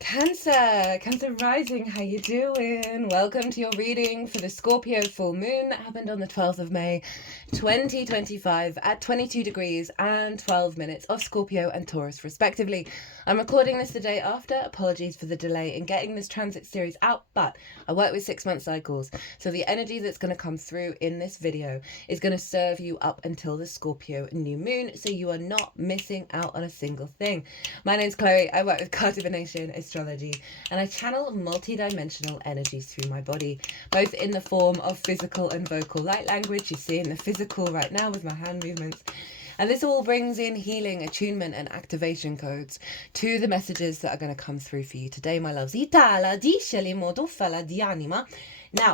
Cancer rising, how you doing? Welcome to your reading for the Scorpio full moon that happened on the 12th of May 2025 at 22 degrees and 12 minutes of Scorpio and Taurus respectively. I'm recording this the day after. Apologies for the delay in getting this transit series out, but I work with 6-month cycles, so the energy that's going to come through in this video is going to serve you up until the Scorpio new moon, so you are not missing out on a single thing. My name's Chloe. I work with card divination, astrology, and I channel multi-dimensional energies through my body, both in the form of physical and vocal light language. You see in the physical right now with my hand movements. And this all brings in healing, attunement, and activation codes to the messages that are going to come through for you today, my loves. Now,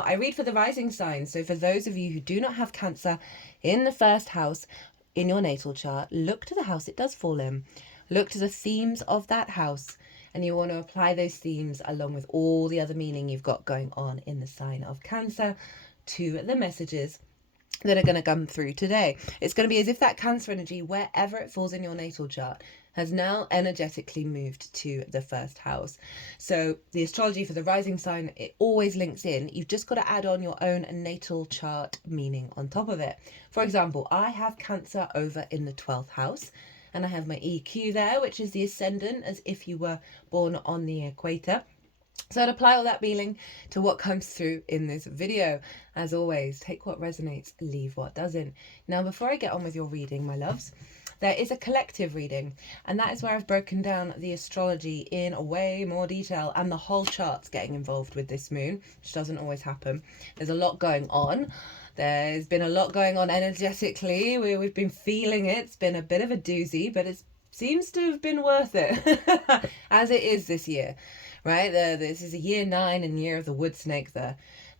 I read for the rising signs. So for those of you who do not have Cancer in the first house in your natal chart, look to the house it does fall in. Look to the themes of that house, and you want to apply those themes along with all the other meaning you've got going on in the sign of Cancer to the messages that are going to come through today. It's going to be as if that Cancer energy, wherever it falls in your natal chart, has now energetically moved to the first house. So the astrology for the rising sign, it always links in. You've just got to add on your own natal chart meaning on top of it. For example, I have Cancer over in the 12th house, and I have my EQ there, which is the ascendant, as if you were born on the equator. So I'd apply all that meaning to what comes through in this video. As always, take what resonates, leave what doesn't. Now, before I get on with your reading, my loves, there is a collective reading, and that is where I've broken down the astrology in way more detail, and the whole chart's getting involved with this moon, which doesn't always happen. There's a lot going on. There's been a lot going on energetically. We've been feeling it. It's been a bit of a doozy, but it seems to have been worth it, as it is this year, right? This is a year 9 and year of the wood snake. The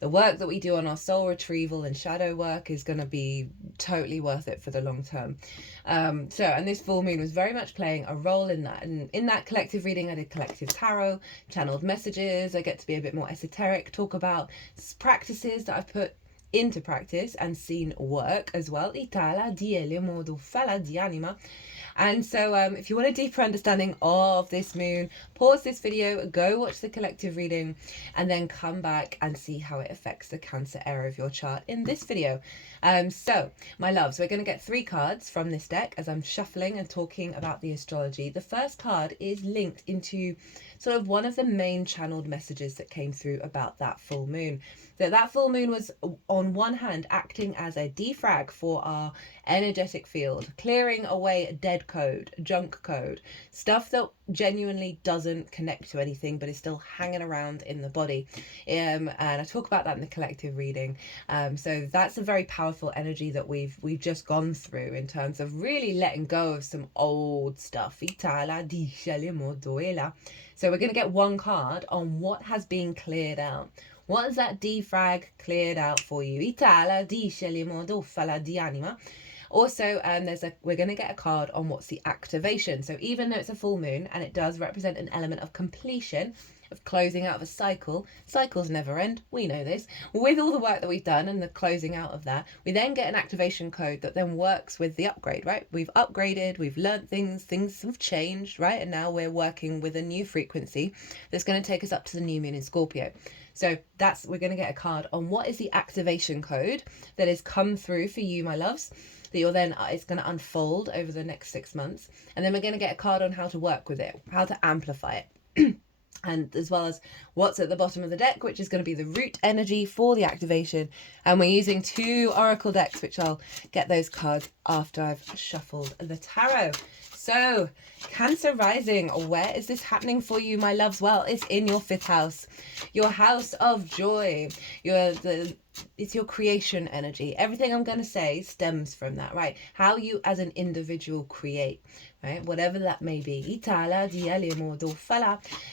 work that we do on our soul retrieval and shadow work is going to be totally worth it for the long term. And this full moon was very much playing a role in that. And in that collective reading, I did collective tarot, channeled messages. I get to be a bit more esoteric, talk about practices that I've put into practice and seen work as well. And so if you want a deeper understanding of this moon, pause this video, go watch the collective reading, and then come back and see how it affects the Cancer area of your chart in this video. So my loves, we're going to get 3 cards from this deck as I'm shuffling and talking about the astrology. The first card is linked into sort of one of the main channeled messages that came through about that full moon. That full moon was, on one hand, acting as a defrag for our energetic field, clearing away dead code, junk code, stuff that genuinely doesn't connect to anything but is still hanging around in the body. And I talk about that in the collective reading. So that's a very powerful energy that we've just gone through in terms of really letting go of some old stuff. So we're going to get 1 card on what has been cleared out. What is that defrag cleared out for you? Also, we're going to get a card on what's the activation. So even though it's a full moon and it does represent an element of completion, of closing out of a cycle, cycles never end, we know this. With all the work that we've done and the closing out of that, we then get an activation code that then works with the upgrade, right? We've upgraded, we've learned things have changed, right? And now we're working with a new frequency that's going to take us up to the new moon in Scorpio. So we're going to get a card on what is the activation code that has come through for you, my loves, that it's going to unfold over the next 6 months. And then we're going to get a card on how to work with it, how to amplify it. And as well as what's at the bottom of the deck, which is going to be the root energy for the activation. And we're using 2 oracle decks, which I'll get those cards after I've shuffled the tarot. So, Cancer rising, where is this happening for you, my loves? Well, it's in your 5th house, your house of joy. It's your creation energy. Everything I'm going to say stems from that, right? How you as an individual create, right? Whatever that may be.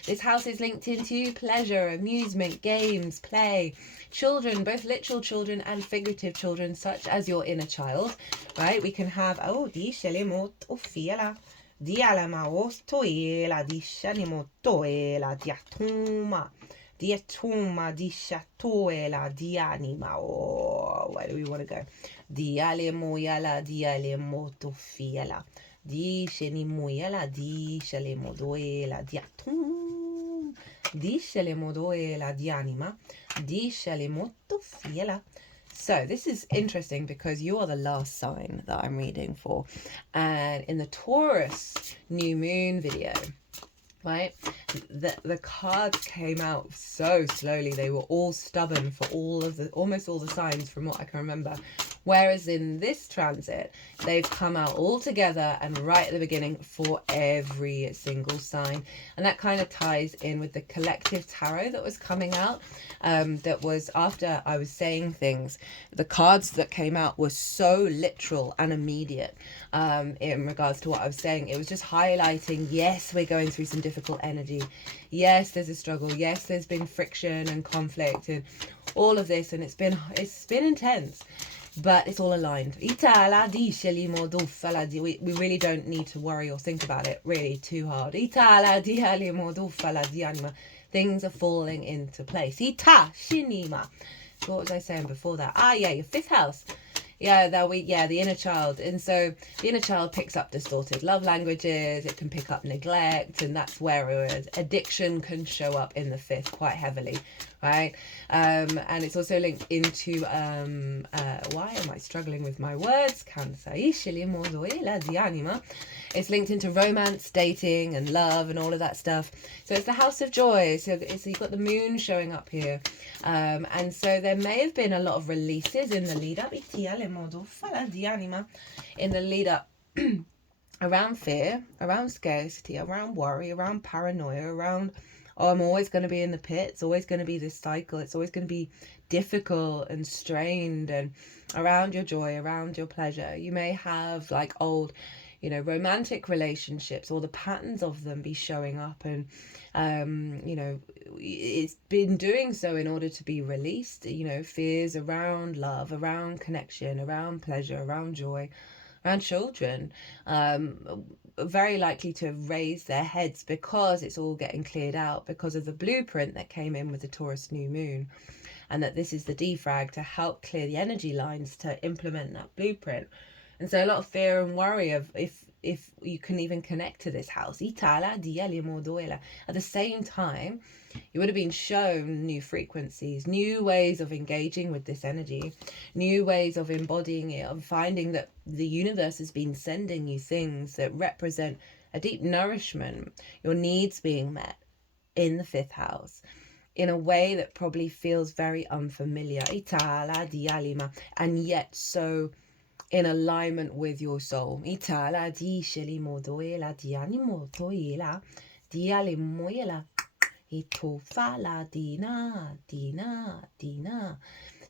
This house is linked into pleasure, amusement, games, play, children, both literal children and figurative children, such as your inner child, right? We can have, Diatuma di shatoela dianima. Where do we want to go? Diale moyala diale motofiela. Di sheni moyala di shale modoela diatum. Discele modoela di anima, discele molto fiela. So this is interesting because you are the last sign that I'm reading for. And in the Taurus new moon video, right, the cards came out so slowly. They were all stubborn for almost all the signs from what I can remember. Whereas in this transit, they've come out all together and right at the beginning for every single sign. And that kind of ties in with the collective tarot that was coming out. That was after I was saying things. The cards that came out were so literal and immediate in regards to what I was saying. It was just highlighting, yes, we're going through some difficult energy. Yes, there's a struggle. Yes, there's been friction and conflict and all of this. And it's been intense. But it's all aligned. We really don't need to worry or think about it really too hard. Things are falling into place. So what was I saying before that? Yeah, your fifth house. The inner child. And so the inner child picks up distorted love languages. It can pick up neglect, and that's where addiction can show up in the fifth quite heavily, right? And it's also linked into why am I struggling with my words? Cancer. It's linked into romance, dating, and love, and all of that stuff. So it's the house of joy. So you've got the moon showing up here, and so there may have been a lot of releases in the lead up. In the lead up. Around fear, around scarcity, around worry, around paranoia, around, oh, I'm always going to be in the pit. It's always going to be this cycle. It's always going to be difficult and strained, and around your joy, around your pleasure. You may have like old, romantic relationships, or the patterns of them be showing up, and it's been doing so in order to be released. Fears around love, around connection, around pleasure, around joy, around children, very likely to raise their heads because it's all getting cleared out because of the blueprint that came in with the Taurus new moon, and that this is the defrag to help clear the energy lines to implement that blueprint. And so a lot of fear and worry of if you can even connect to this house. At the same time, you would have been shown new frequencies, new ways of engaging with this energy, new ways of embodying it, of finding that the universe has been sending you things that represent a deep nourishment, your needs being met in the fifth house in a way that probably feels very unfamiliar. And yet so in alignment with your soul.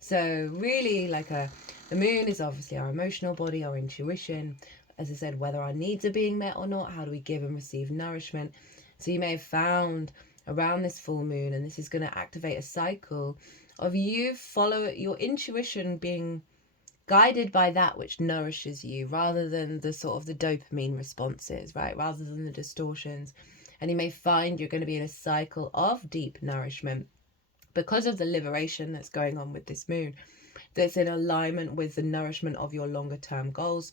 So really the moon is obviously our emotional body, our intuition. As I said, whether our needs are being met or not, how do we give and receive nourishment? So you may have found around this full moon, and this is going to activate a cycle of you follow your intuition being guided by that which nourishes you, rather than the sort of the dopamine responses, right? Rather than the distortions. And you may find you're going to be in a cycle of deep nourishment because of the liberation that's going on with this moon, that's in alignment with the nourishment of your longer term goals,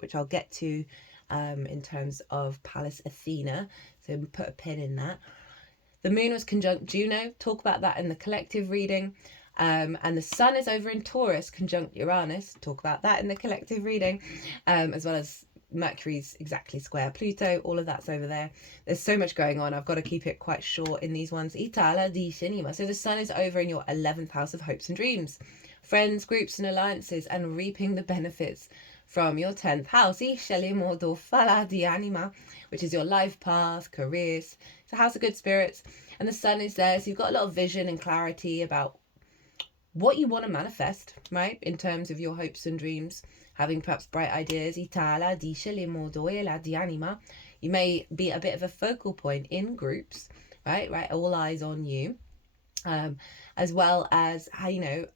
which I'll get to in terms of Pallas Athena. So put a pin in that. The moon was conjunct Juno. Talk about that in the collective reading. And the sun is over in Taurus conjunct Uranus. Talk about that in the collective reading, as well as Mercury's exactly square Pluto. All of that's over there. There's so much going on. I've got to keep it quite short in these ones. So the sun is over in your 11th house of hopes and dreams, friends, groups and alliances, and reaping the benefits from your 10th house, which is your life path, careers. It's a house of good spirits, and the sun is there, so you've got a lot of vision and clarity about what you want to manifest, right, in terms of your hopes and dreams, having perhaps bright ideas. You may be a bit of a focal point in groups, right, all eyes on you, as well as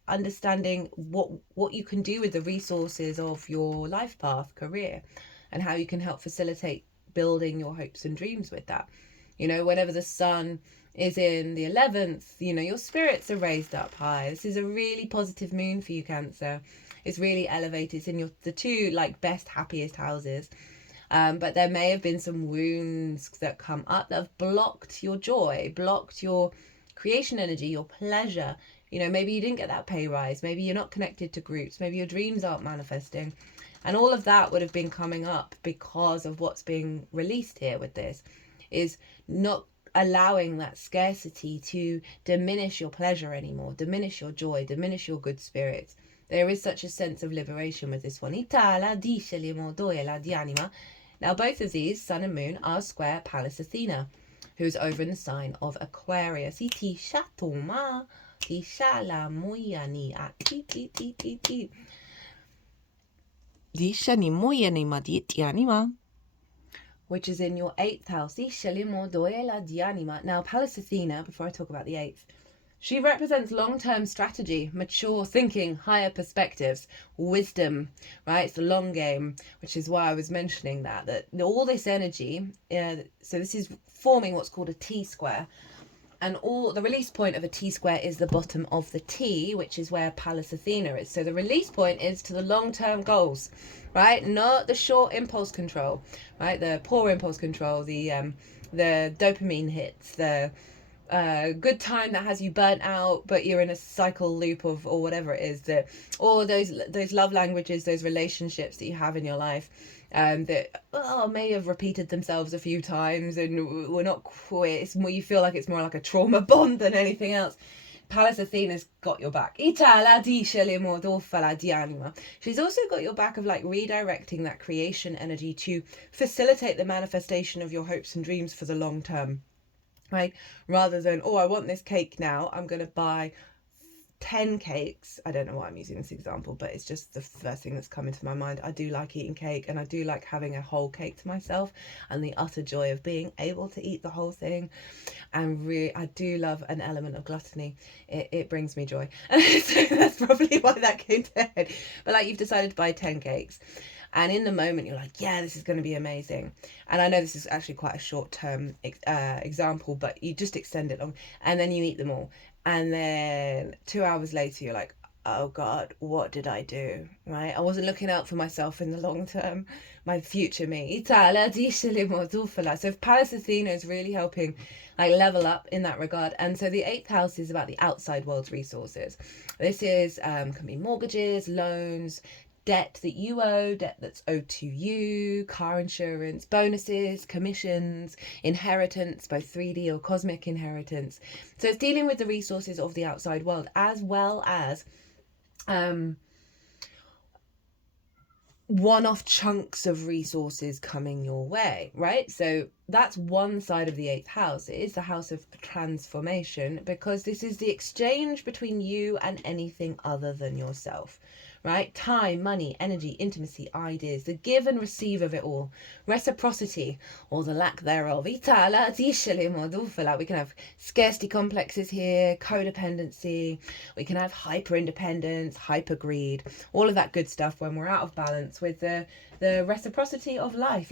understanding what you can do with the resources of your life path, career, and how you can help facilitate building your hopes and dreams with that. Whenever the sun is in the 11th, your spirits are raised up high. This is a really positive moon for you, Cancer. It's really elevated. It's in the two best, happiest houses. But there may have been some wounds that come up that have blocked your joy, blocked your creation energy, your pleasure. You know, maybe you didn't get that pay rise. Maybe you're not connected to groups. Maybe your dreams aren't manifesting. And all of that would have been coming up because of what's being released here with this, is not allowing that scarcity to diminish your pleasure anymore, diminish your joy, diminish your good spirits. There is such a sense of liberation with this one. Now, both of these, Sun and Moon, are square Pallas Athena, who is over in the sign of Aquarius. Which is in your 8th house. Now, Pallas Athena, before I talk about the 8th, she represents long-term strategy, mature thinking, higher perspectives, wisdom, right? It's the long game, which is why I was mentioning that all this energy, so this is forming what's called a T-square. And all the release point of a T-square is the bottom of the T, which is where Pallas Athena is. So the release point is to the long-term goals, right? Not the short impulse control, right? The poor impulse control, the dopamine hits, the good time that has you burnt out, but you're in a cycle loop of, or whatever it is, that, or those love languages, those relationships that you have in your life, that may have repeated themselves a few times and we're not quite, it's more, you feel like it's more like a trauma bond than anything else. Pallas Athena's got your back. She's also got your back of like redirecting that creation energy to facilitate the manifestation of your hopes and dreams for the long term. Right? Rather than, I want this cake now, I'm going to buy 10 cakes. I don't know why I'm using this example, but it's just the first thing that's come into my mind. I do like eating cake, and I do like having a whole cake to myself and the utter joy of being able to eat the whole thing. And really, I do love an element of gluttony. It brings me joy. So that's probably why that came to head. But like, you've decided to buy 10 cakes. And in the moment, you're like, yeah, this is going to be amazing. And I know this is actually quite a short-term example, but you just extend it long. And then you eat them all. And then 2 hours later, you're like, oh, God, what did I do? Right? I wasn't looking out for myself in the long term, my future me. So if Pallas Athena is really helping like level up in that regard. And so the 8th house is about the outside world's resources. This is can be mortgages, loans, debt that you owe, debt that's owed to you, car insurance, bonuses, commissions, inheritance, both 3D or cosmic inheritance. So it's dealing with the resources of the outside world, as well as one-off chunks of resources coming your way, right? So that's one side of the 8th house. It is the house of transformation, because this is the exchange between you and anything other than yourself. Right? Time, money, energy, intimacy, ideas, the give and receive of it all. Reciprocity, or the lack thereof. We can have scarcity complexes here, codependency. We can have hyper independence, hyper greed, all of that good stuff when we're out of balance with the reciprocity of life.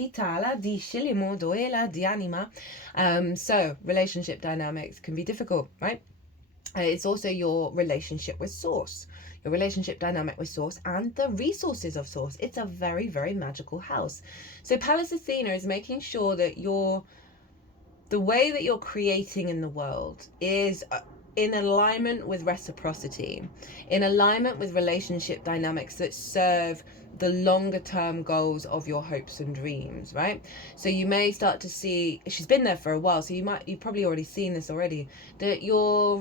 So relationship dynamics can be difficult, right? It's also your relationship with source, your relationship dynamic with source, and the resources of source. It's a very, very magical house. So Pallas Athena is making sure that the way that you're creating in the world is in alignment with reciprocity, in alignment with relationship dynamics that serve the longer term goals of your hopes and dreams, right? So you may start to see, she's been there for a while, so you've probably already seen this already, that your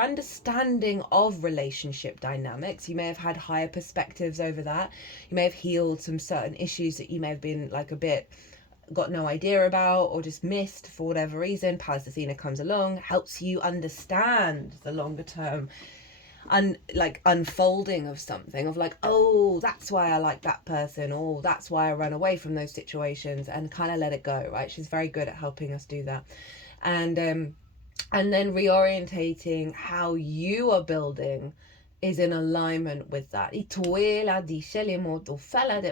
understanding of relationship dynamics, you may have had higher perspectives over that. You may have healed some certain issues that you may have been like a bit got no idea about or just missed for whatever reason. Pallas Athena comes along, helps you understand the longer term unfolding of something, of like, oh, that's why I like that person, or that's why I run away from those situations, and kind of let it go, right? She's very good at helping us do that. And then reorientating how you are building is in alignment with that.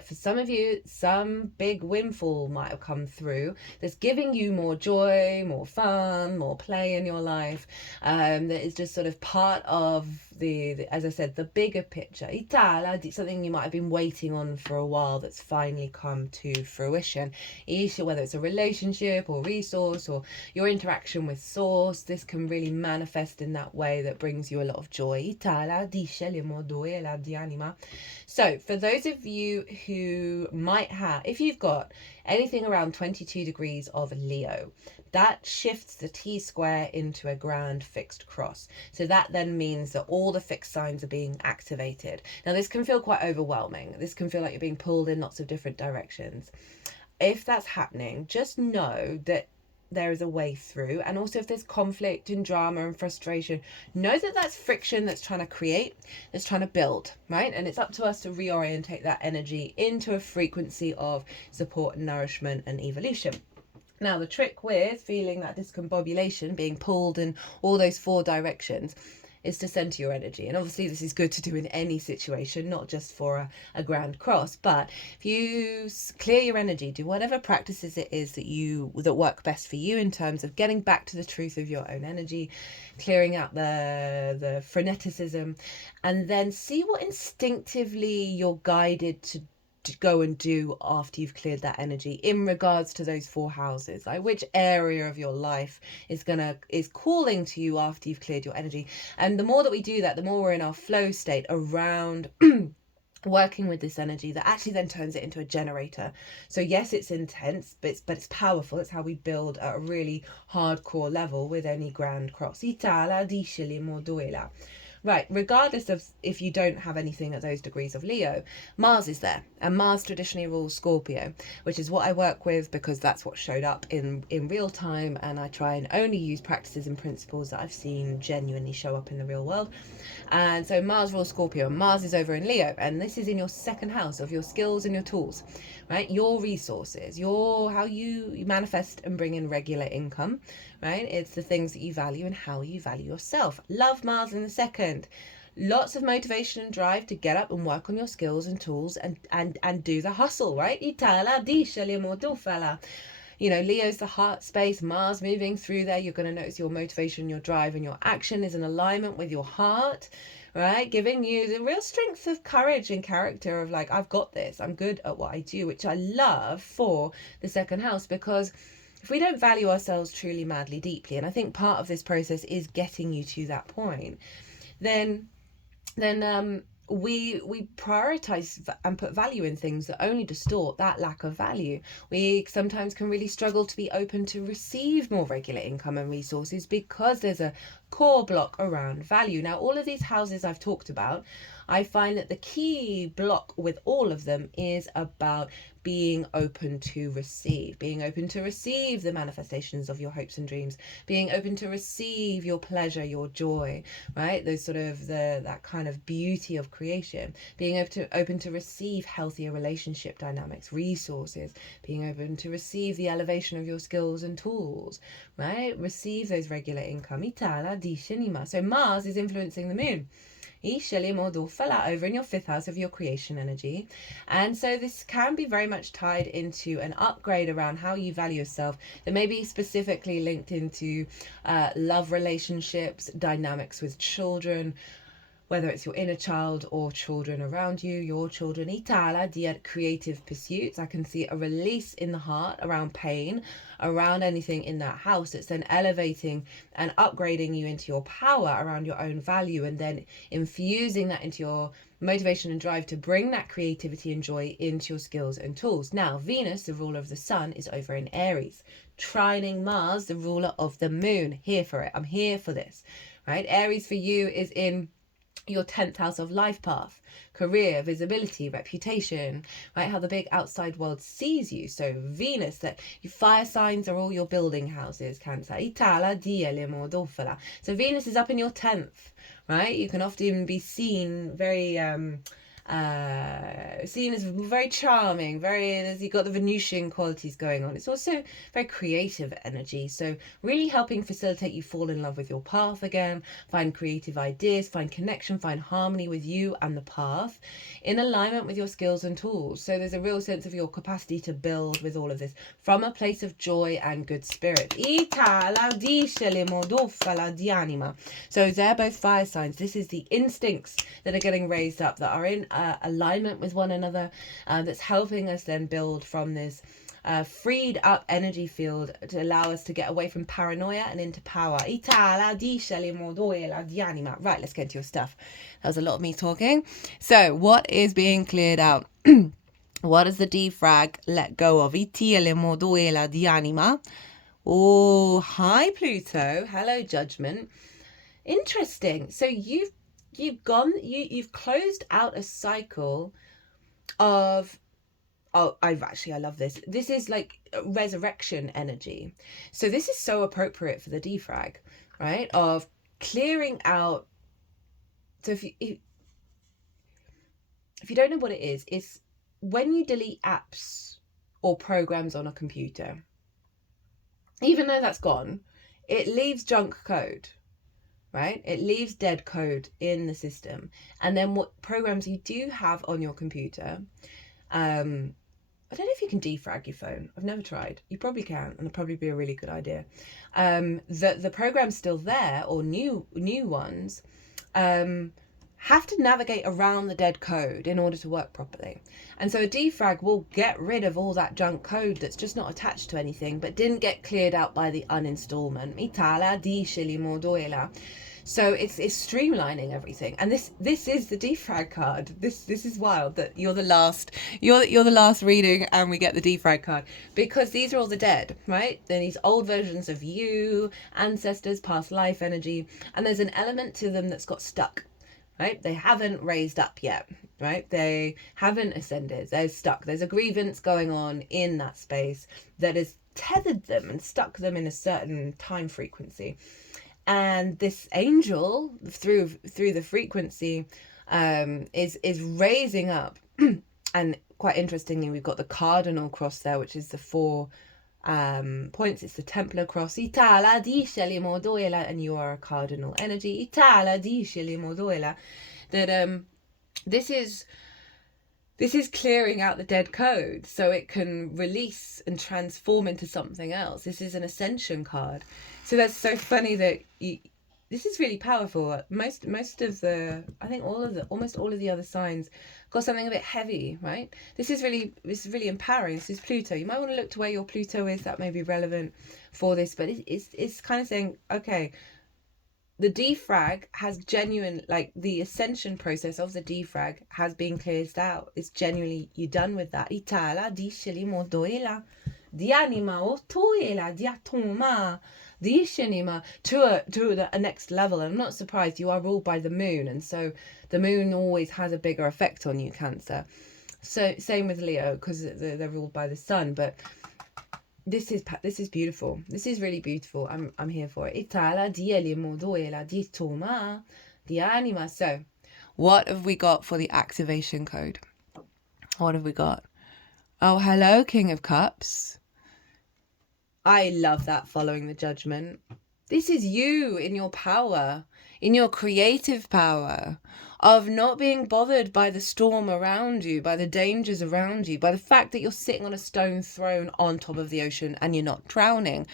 For some of you, some big windfall might have come through that's giving you more joy, more fun, more play in your life. That is just sort of part of as I said, the bigger picture. Something you might have been waiting on for a while that's finally come to fruition. Whether it's a relationship or resource or your interaction with source, this can really manifest in that way that brings you a lot of joy. So for those of you who might have, if you've got anything around 22 degrees of Leo, that shifts the T-square into a grand fixed cross. So that then means that all the fixed signs are being activated. Now this can feel quite overwhelming. This can feel like you're being pulled in lots of different directions. If that's happening, just know that there is a way through. And also if there's conflict and drama and frustration, know that that's friction that's trying to create, that's trying to build, right? And it's up to us to reorientate that energy into a frequency of support and nourishment and evolution. Now, the trick with feeling that discombobulation, being pulled in all those 4 directions, is to center your energy. And obviously this is good to do in any situation, not just for a grand cross. But if you clear your energy, do whatever practices it is that work best for you in terms of getting back to the truth of your own energy, clearing out the freneticism, and then see what instinctively you're guided to go and do after you've cleared that energy in regards to those 4 houses. Like which area of your life is calling to you after you've cleared your energy. And the more that we do that, the more we're in our flow state around working with this energy that actually then turns it into a generator. So yes, it's intense, but it's powerful. It's how we build at a really hardcore level with any grand cross. Right, regardless of if you don't have anything at those degrees of Leo, Mars is there. And Mars traditionally rules Scorpio, which is what I work with because that's what showed up in real time. And I try and only use practices and principles that I've seen genuinely show up in the real world. And so Mars rules Scorpio, and Mars is over in Leo. And this is in your 2nd house of your skills and your tools, right? Your resources, how you manifest and bring in regular income, right? It's the things that you value and how you value yourself. Love Mars in the 2nd. Lots of motivation and drive to get up and work on your skills and tools and do the hustle, right? You know, Leo's the heart space, Mars moving through there. You're going to notice your motivation, your drive, and your action is in alignment with your heart, right? Giving you the real strength of courage and character of like, I've got this, I'm good at what I do, which I love for the 2nd house, because if we don't value ourselves truly, madly, deeply, and I think part of this process is getting you to that point, then we prioritize and put value in things that only distort that lack of value. We sometimes can really struggle to be open to receive more regular income and resources because there's a core block around value. Now, all of these houses I've talked about, I find that the key block with all of them is about being open to receive the manifestations of your hopes and dreams, being open to receive your pleasure, your joy, right? Those sort of that kind of beauty of creation, being open to receive healthier relationship dynamics, resources, being open to receive the elevation of your skills and tools, right? Receive those regular income. So Mars is influencing the moon. Over in your 5th house of your creation energy. And so this can be very much tied into an upgrade around how you value yourself that may be specifically linked into love relationships, dynamics with children, whether it's your inner child or children around you, your children, creative pursuits. I can see a release in the heart around pain, around anything in that house. It's then elevating and upgrading you into your power around your own value, and then infusing that into your motivation and drive to bring that creativity and joy into your skills and tools. Now, Venus, the ruler of the sun, is over in Aries, trining Mars, the ruler of the moon. Here for it. I'm here for this, right? Aries for you is in your 10th house of life path, career, visibility, reputation, right? How the big outside world sees you. So Venus, that your fire signs are all your building houses, Cancer. So Venus is up in your 10th, right? You can often be seen very seen as very charming, you've got the Venusian qualities going on. It's also very creative energy, so really helping facilitate you fall in love with your path again, find creative ideas, find connection, find harmony with you and the path in alignment with your skills and tools. So there's a real sense of your capacity to build with all of this from a place of joy and good spirit. So they're both fire signs. This is the instincts that are getting raised up, that are in alignment with one another, that's helping us then build from this freed up energy field to allow us to get away from paranoia and into power. Right, let's get into your stuff. That was a lot of me talking. So what is being cleared out? What does the defrag let go of? Oh, hi Pluto. Hello Judgment. Interesting. So you've closed out a cycle of, I love this. This is like resurrection energy. So this is so appropriate for the defrag, right? Of clearing out. So if you don't know what it is, it's when you delete apps or programs on a computer, even though that's gone, it leaves junk code, right? It leaves dead code in the system. And then what programs you do have on your computer, I don't know if you can defrag your phone. I've never tried. You probably can, and it'll probably be a really good idea. The program's still there, or new ones, have to navigate around the dead code in order to work properly. And so a defrag will get rid of all that junk code that's just not attached to anything, but didn't get cleared out by the uninstallment. So it's streamlining everything. And this is the defrag card. This is wild that you're the last reading and we get the defrag card, because these are all the dead, right? They're these old versions of you, ancestors, past life energy, and there's an element to them that's got stuck. Right? They haven't raised up yet, right? They haven't ascended. They're stuck. There's a grievance going on in that space that has tethered them and stuck them in a certain time frequency. And this angel, through the frequency, is raising up. And quite interestingly, we've got the cardinal cross there, which is the 4 points. It's the Templar cross. And you are a cardinal energy. That this is clearing out the dead code so it can release and transform into something else. This is an Ascension card. So that's so funny that this is really powerful. Most of the, I think almost all of the other signs got something a bit heavy, right? This is really empowering. This is Pluto. You might want to look to where your Pluto is. That may be relevant for this, but it's kind of saying, okay, the defrag has genuine, like the ascension process of the defrag has been cleared out. It's genuinely, you're done with that. To a next level. And I'm not surprised, you are ruled by the moon, and so the moon always has a bigger effect on you, Cancer. So same with Leo, because they're ruled by the sun. But this is beautiful. This is really beautiful. I'm here for it. So what have we got for the activation code? What have we got? Oh, hello, King of Cups. I love that, following the judgment. This is you in your power, in your creative power of not being bothered by the storm around you, by the dangers around you, by the fact that you're sitting on a stone throne on top of the ocean and you're not drowning.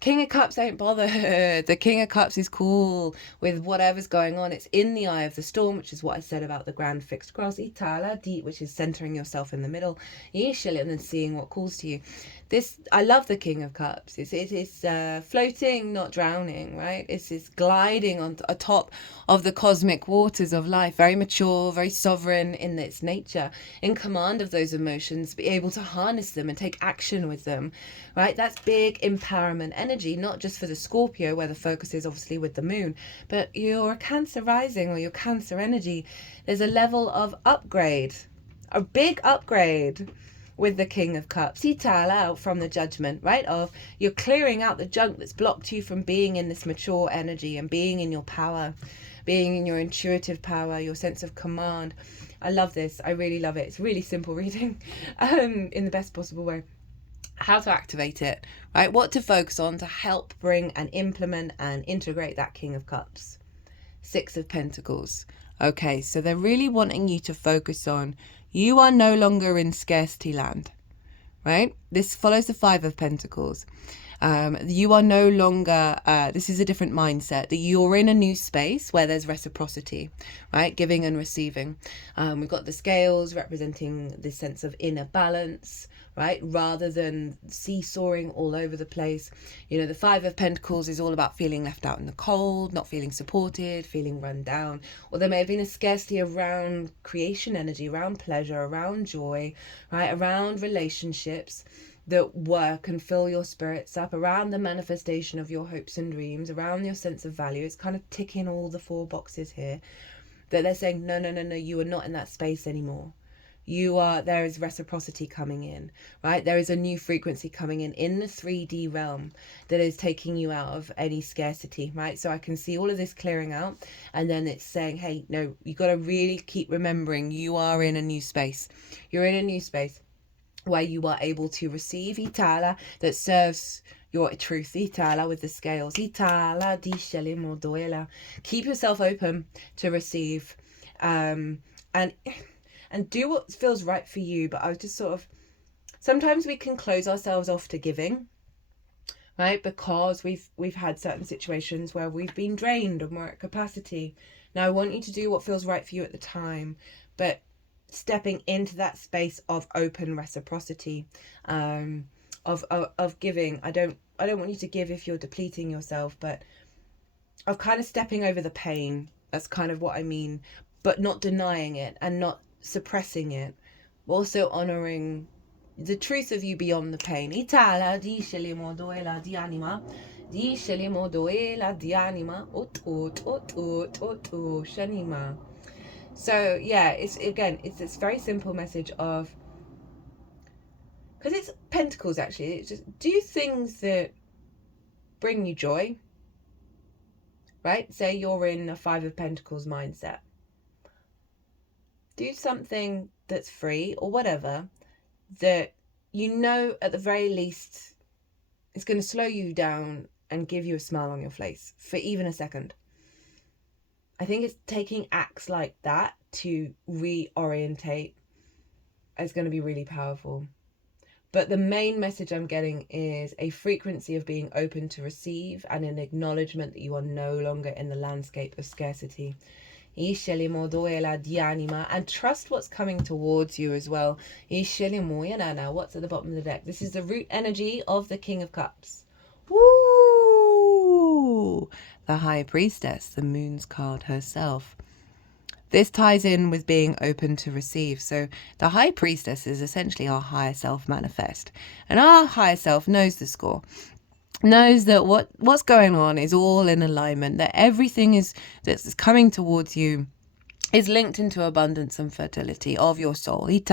King of Cups ain't bothered. The King of Cups is cool with whatever's going on. It's in the eye of the storm, which is what I said about the grand fixed cross, which is centering yourself in the middle, and then seeing what calls to you. I love the King of Cups. It's floating, not drowning, right? It's gliding on atop of the cosmic waters of life, very mature, very sovereign in its nature, in command of those emotions, be able to harness them and take action with them, right? That's big empowerment energy, not just for the Scorpio, where the focus is obviously with the moon, but you're a Cancer rising or your Cancer energy. There's a level of upgrade, a big upgrade with the King of Cups. Out from the judgment, right? Of you're clearing out the junk that's blocked you from being in this mature energy and being in your power. being in your intuitive power, your sense of command. I love this. I really love it. It's really simple reading in the best possible way. How to activate it, right? What to focus on to help bring and implement and integrate that King of Cups. 6 of Pentacles. Okay, so they're really wanting you to focus on, you are no longer in scarcity land, right? This follows the 5 of Pentacles. You are no longer, this is a different mindset, that you're in a new space where there's reciprocity, right? Giving and receiving. We've got the scales representing this sense of inner balance, right? Rather than seesawing all over the place. You know, the 5 of Pentacles is all about feeling left out in the cold, not feeling supported, feeling run down. Or there may have been a scarcity around creation energy, around pleasure, around joy, right? Around relationships that work and fill your spirits up, around the manifestation of your hopes and dreams, around your sense of value. It's kind of ticking all the 4 boxes here, that they're saying, no, you are not in that space anymore. There is reciprocity coming in, right? There is a new frequency coming in the 3D realm that is taking you out of any scarcity, right? So I can see all of this clearing out, and then it's saying, hey, no, you got to really keep remembering you are in a new space. You're in a new space where you are able to receive Itala that serves your truth. Itala with the scales. Itala di moduela. Keep yourself open to receive, and do what feels right for you. But I was just sort of, sometimes we can close ourselves off to giving, right? Because we've had certain situations where we've been drained and we're at capacity. Now I want you to do what feels right for you at the time, but stepping into that space of open reciprocity, of giving. I don't want you to give if you're depleting yourself, but of kind of stepping over the pain. That's kind of what I mean, but not denying it and not suppressing it. Also honoring the truth of you beyond the pain. Itala di moduela di anima, di moduela di anima, shanima. So yeah, it's this very simple message of, because it's Pentacles actually, it's just do things that bring you joy, right? Say you're in a 5 of Pentacles mindset. Do something that's free or whatever that you know at the very least it's going to slow you down and give you a smile on your face for even a second. I think it's taking acts like that to reorientate is going to be really powerful. But the main message I'm getting is a frequency of being open to receive and an acknowledgement that you are no longer in the landscape of scarcity. And trust what's coming towards you as well. What's at the bottom of the deck? This is the root energy of the King of Cups. Woo! The High Priestess, the Moon's card herself. This ties in with being open to receive. So the High Priestess is essentially our higher self manifest. And our higher self knows the score. Knows that what's going on is all in alignment. That everything that's coming towards you is linked into abundance and fertility of your soul. And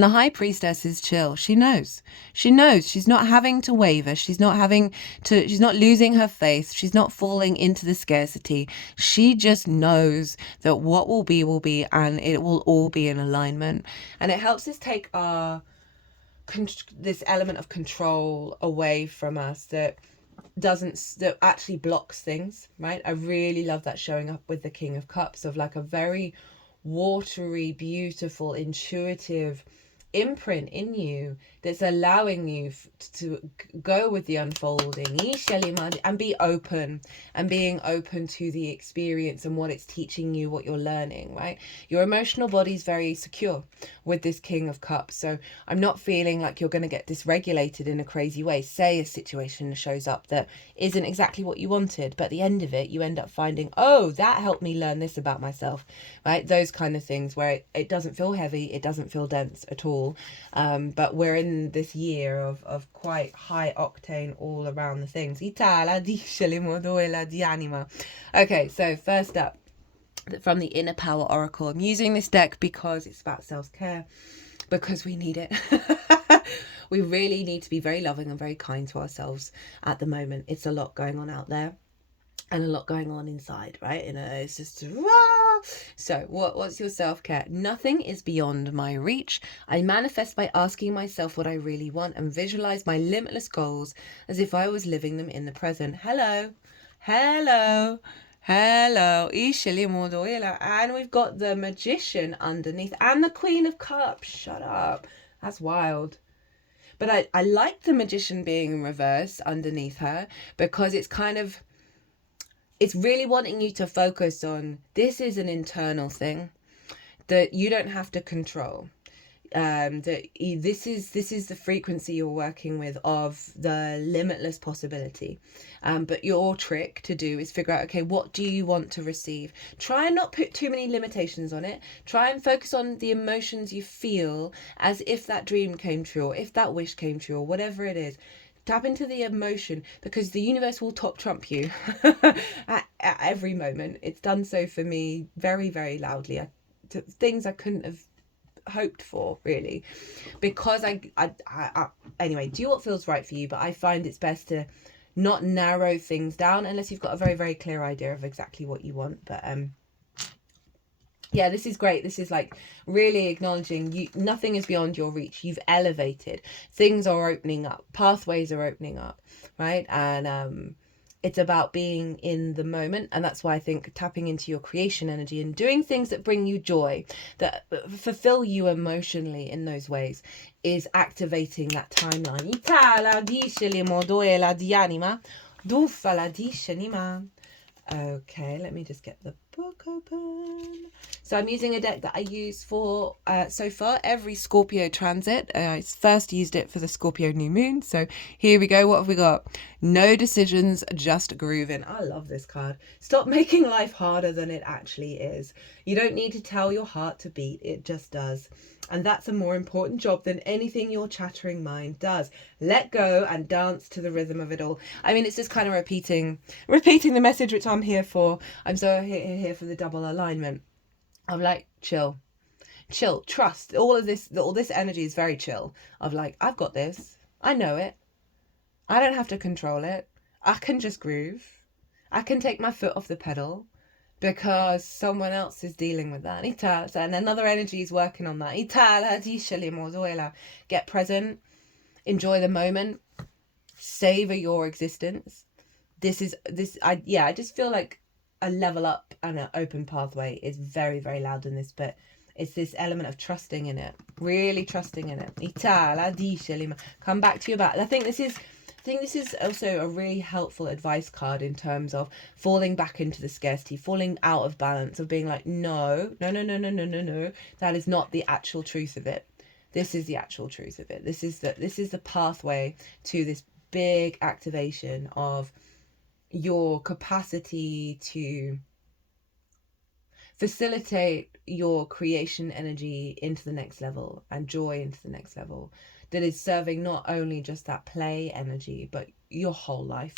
the High Priestess is chill. She knows. She's not having to waver. She's not losing her faith. She's not falling into the scarcity. She just knows that what will be, and it will all be in alignment. And it helps us take this element of control away from us that actually blocks things, right? I really love that showing up with the King of Cups, of like a very watery, beautiful, intuitive imprint in you that's allowing you to go with the unfolding and be open, and being open to the experience and what it's teaching you, what you're learning, right? Your emotional body is very secure with this King of Cups, so I'm not feeling like you're going to get dysregulated in a crazy way. Say a situation shows up that isn't exactly what you wanted, but at the end of it you end up finding, oh, that helped me learn this about myself, right? Those kind of things where it doesn't feel heavy, it doesn't feel dense at all. But we're in this year of quite high octane all around the things. Okay, so first up, from the Inner Power Oracle. I'm using this deck because it's about self-care, because we need it. We really need to be very loving and very kind to ourselves at the moment. It's a lot going on out there. and a lot going on inside, right? It's just rah! So what's your self-care? Nothing is beyond my reach. I manifest by asking myself what I really want and visualize my limitless goals as if I was living them in the present. Hello. And we've got the Magician underneath and the Queen of Cups. Shut up. That's wild. But I like the Magician being in reverse underneath her, because it's kind of, it's really wanting you to focus on, this is an internal thing that you don't have to control. That this is the frequency you're working with of the limitless possibility. But your trick to do is figure out, okay, what do you want to receive? Try and not put too many limitations on it. Try and focus on the emotions you feel as if that dream came true, or if that wish came true, or whatever it is. Tap into the emotion, because the universe will top trump you at every moment. It's done so for me very, very loudly. Things I couldn't have hoped for, really, because I anyway, do what feels right for you. But I find it's best to not narrow things down unless you've got a very, very clear idea of exactly what you want. But yeah, this is great. This is like really acknowledging you. Nothing is beyond your reach. You've elevated. Things are opening up. Pathways are opening up, right? And it's about being in the moment. And that's why I think tapping into your creation energy and doing things that bring you joy, that fulfill you emotionally in those ways, is activating that timeline. Okay, let me just get the book open. So I'm using a deck that I use for so far every Scorpio transit. I first used it for the Scorpio new moon. So here we go. What have we got? No decisions, just grooving. I love this card. Stop making life harder than it actually is. You don't need to tell your heart to beat. It just does. And that's a more important job than anything your chattering mind does. Let go and dance to the rhythm of it all. I mean, it's just kind of repeating the message which I'm here for. I'm so here for the double alignment. I'm like, chill, trust. All this energy is very chill. Of like, I've got this. I know it. I don't have to control it. I can just groove. I can take my foot off the pedal, because someone else is dealing with that. And another energy is working on that. Get present. Enjoy the moment. Savor your existence. I just feel like a level up and an open pathway is very, very loud in this, but it's this element of trusting in it. Really trusting in it. Come back to your back. I think this is also a really helpful advice card in terms of falling back into the scarcity, falling out of balance, of being like, no. That is not the actual truth of it. This is the actual truth of it. This is the pathway to this big activation of your capacity to facilitate your creation energy into the next level and joy into the next level, that is serving not only just that play energy, but your whole life.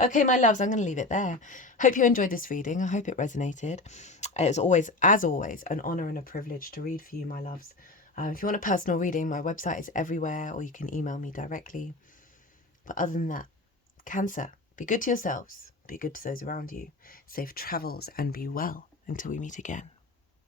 Okay, my loves, I'm going to leave it there. Hope you enjoyed this reading. I hope it resonated. As always, an honor and a privilege to read for you, my loves. If you want a personal reading, my website is everywhere, or you can email me directly. But other than that, Cancer, be good to yourselves, be good to those around you. Safe travels and be well until we meet again.